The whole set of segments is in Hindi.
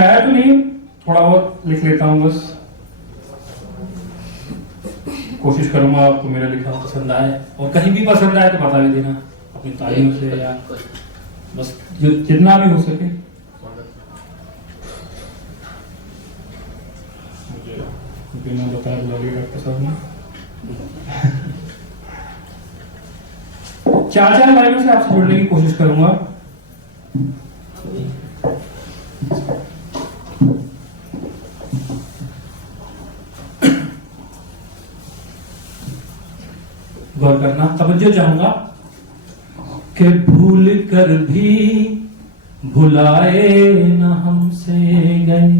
आया तो नहीं, थोड़ा बहुत लिख लेता हूँ बस। कोशिश करूंगा आपको मेरा लिखा पसंद आए, और कहीं भी पसंद आए तो बता भी देना अपनी तारीफ से, या बस जितना भी हो सके। मुझे बिना बताए बुला डॉक्टर साहब ने। 4 लाइनों से आपसे जुड़ने की कोशिश करूंगा। गौर करना, तवज्जो चाहूंगा कि भूल कर भी भुलाए न हमसे गए,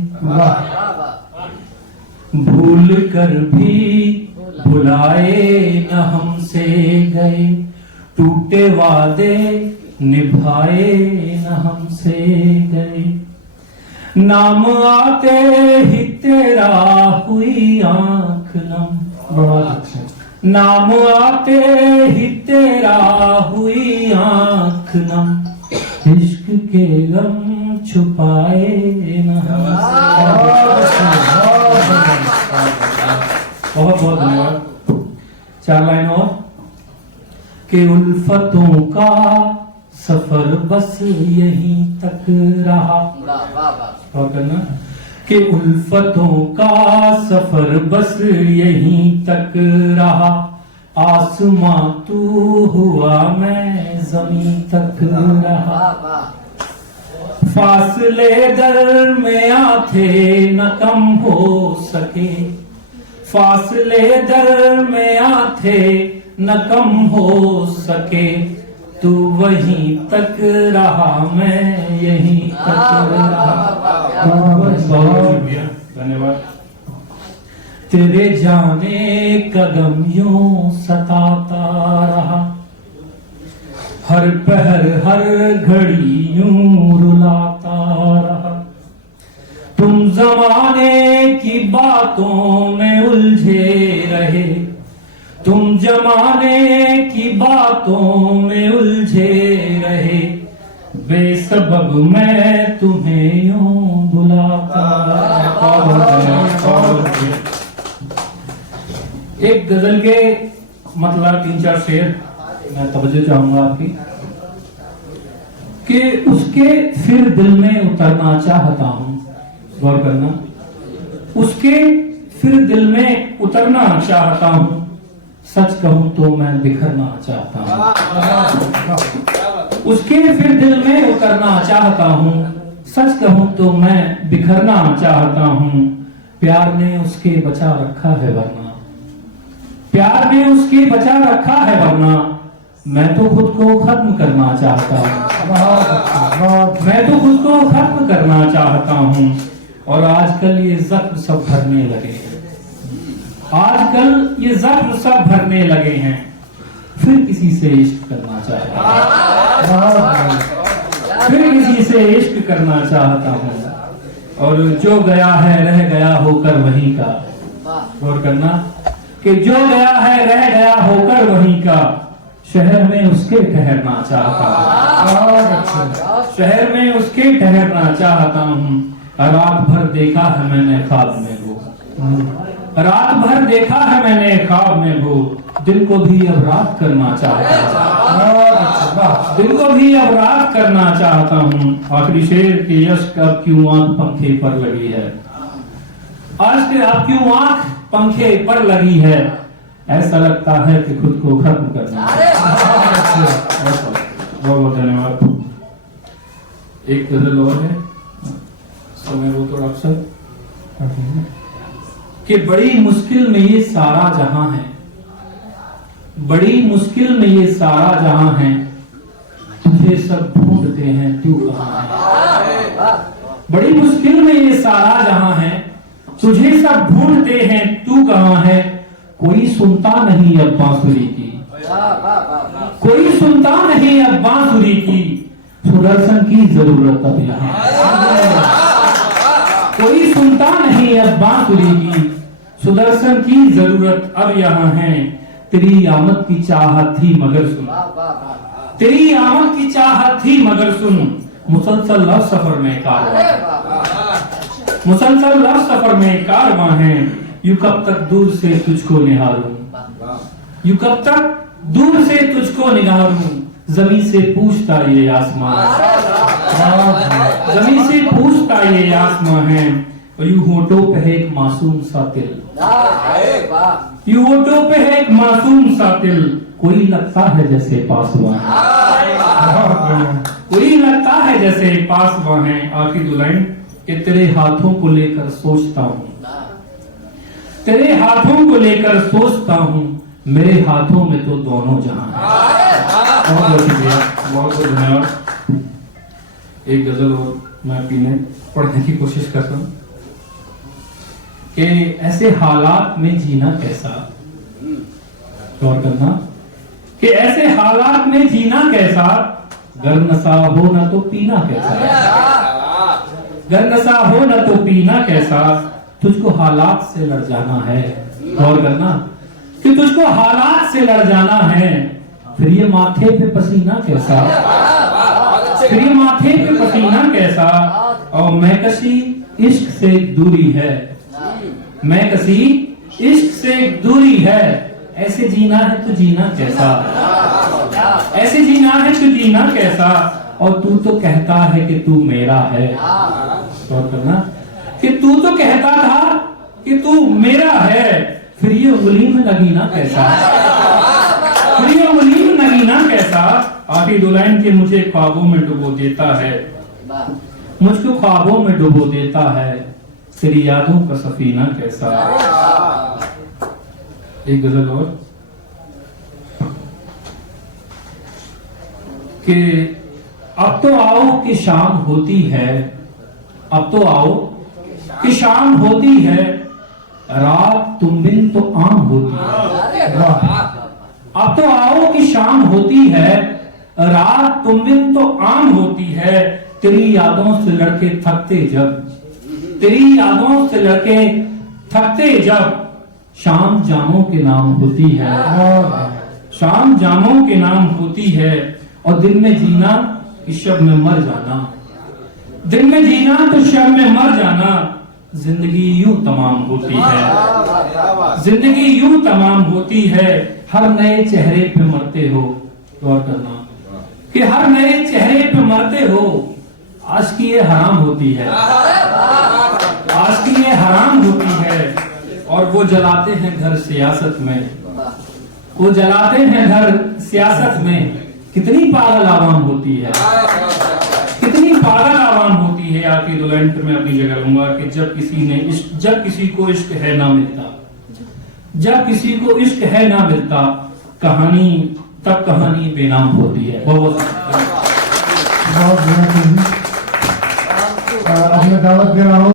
भूल कर भी भुलाए न हमसे गए, टूटे वादे निभाए न हमसे गए, नाम आते ही तेरा हुई आंख नम, नाम आते ही तेरा हुई आंख नम, इश्क के गम छुपाए न हमसे। बहुत बहुत धन्यवाद। 4 लाइन और कि उल्फतों का सफर बस यहीं तक रहा, और करना कि उल्फतों का सफर बस यहीं तक रहा, आसमां तू हुआ मैं जमीन तक रहा, फासले दरमियां थे न कम हो सके, फासले दरमियां थे न कम हो सके, तू वहीं तक रहा मैं यहीं तक रहा। धन्यवाद। तेरे जाने कदम यूं सताता रहा, हर पहर हर घड़ी यूं रुलाता रहा, तुम जमाने की बातों में उलझे रहे, तुम जमाने की बातों में उलझे रहे, बेसबब मैं तुम्हें यूं बुलाता। एक गजल के मतलब 3-4 शेर मैं तवज्जो चाहूंगा आपकी, कि उसके फिर दिल में उतरना चाहता हूं। गौर करना, उसके फिर दिल में उतरना चाहता हूं, सच कहूं तो मैं बिखरना चाहता हूं। उसके फिर दिल में उतरना चाहता हूं, सच कहूं तो मैं बिखरना चाहता हूं, प्यार ने उसके बचा रखा है वरना, प्यार ने उसके बचा रखा है वरना, मैं तो खुद को खत्म करना चाहता हूं, मैं तो खुद को खत्म करना चाहता हूं, और आजकल ये जख्म सब भरने लगे हैं, आजकल ये जख्म सब भरने लगे हैं, फिर किसी से इश्क करना चाहता हूं, फिर किसी से इश्क करना चाहता हूं, और जो गया है रह गया होकर वहीं का। गौर करना कि जो गया है रह गया होकर वहीं का, शहर में उसके ठहरना चाहता हूं, शहर में उसके ठहरना चाहता हूं, रात भर देखा है मैंने ख्वाब में वो, रात भर देखा है मैंने ख्वाब में वो, दिल को भी अब रात करना चाहता हूं, दिल को भी अब रात करना चाहता हूं। आखिरी शेर की यश अब क्यों आंख पंखे पर लगी है, आज के अब क्यों आंख पंखे पर लगी है, ऐसा लगता है कि खुद को खत्म करना। बहुत बहुत धन्यवाद। एक गजल और है, समय वो थोड़ा अक्सर कि बड़ी मुश्किल में ये सारा जहां है, बड़ी मुश्किल में ये सारा जहां है, तुझे सब ढूंढते हैं तू कहां है, बड़ी मुश्किल में ये सारा जहां है, तुझे सब ढूंढते हैं तू कहां है, कोई सुनता नहीं अब बांसुरी की, कोई सुनता नहीं अब बांसुरी की, सुदर्शन की जरूरत अब यहाँ, कोई सुनता नहीं अब बांसुरी की, सुदर्शन की जरूरत अब यहाँ है, तेरी आमद की चाहत थी मगर सुन, तेरी आमद की चाहत थी मगर सुन, मुसलसल सफर में कारवां, मुसलसल रफ सफर में कारवां है, यूं कब तक दूर से तुझको निहारूं, यूं कब तक दूर से तुझको निहारूं, जमीन से पूछता ये आसमां, जमीन से पूछता ये आसमां है, और यूं होठों पे है एक मासूम सा तिल, यूं होठों पे है एक मासूम सा तिल, कोई लगता है जैसे पासवां, कोई लगता है जैसे पासवां है। आखिरी दो लाइन कि तेरे हाथों को लेकर सोचता हूँ, तेरे हाथों को लेकर सोचता हूँ, मेरे हाथों में तो दोनों जहां हैं। बहुत बहुत शुक्रिया, बहुत बहुत धन्यवाद। एक गजल और मैं पीने पढ़ने की कोशिश करता हूँ कि ऐसे हालात में जीना कैसा, गौर करना कि ऐसे हालात में जीना कैसा, गर नशा हो ना तो पीना कैसा, गर नशा हो ना तो पीना कैसा, तुझको हालात से लड़ जाना है। गौर करना कि तुझको हालात से लड़ जाना है, फिर ये माथे पे पसीना कैसा, फिर ये माथे पे पसीना कैसा, और मैं कसी इश्क से दूरी है, मैं कसी इश्क से दूरी है, ऐसे जीना है तो जीना कैसा, ऐसे जीना है तो जीना कैसा, और तू तो कहता है कि तू मेरा है। गौर करना कि तू तो कहता था कि तू मेरा है, फिर ये उंगली में नगीना कैसा, फिर ये उंगली में नगीना कैसा। आखिरी दो लाइन के मुझे ख्वाबों में डुबो देता है, मुझको ख्वाबों में डुबो देता है, तेरी यादों का सफीना कैसा। एक गजल और कि अब तो आओ कि शाम होती है, अब तो आओ कि शाम होती है, रात तुम बिन तो आम होती है। अब तो आओ कि शाम होती है, रात तुम बिन तो आम होती है, तेरी यादों से लड़के थकते जब, तेरी यादों से लड़के थकते जब, शाम जामों के नाम होती है, शाम जामों के नाम होती है, और दिन में जीना कि शब में मर जाना, दिन में जीना तो शब में मर जाना, जिंदगी यूं तमाम होती है, जिंदगी यूं तमाम होती है, हर नए चेहरे पे मरते हो। गौर करना कि हर नए चेहरे पे मरते हो, आज की ये हराम होती है, आज की ये हराम होती है, और वो जलाते हैं घर सियासत में, वो जलाते हैं घर सियासत में, कितनी पागल आवाम होती है, कितनी पागल आवाम होती है। आखिरी दो लाइन पे मैं अपनी जगह लूंगा कि जब किसी को इश्क है ना मिलता, जब किसी को इश्क है ना मिलता, कहानी तब कहानी बेनाम होती है। बहुत अब मैं दावत दे रहा हूँ।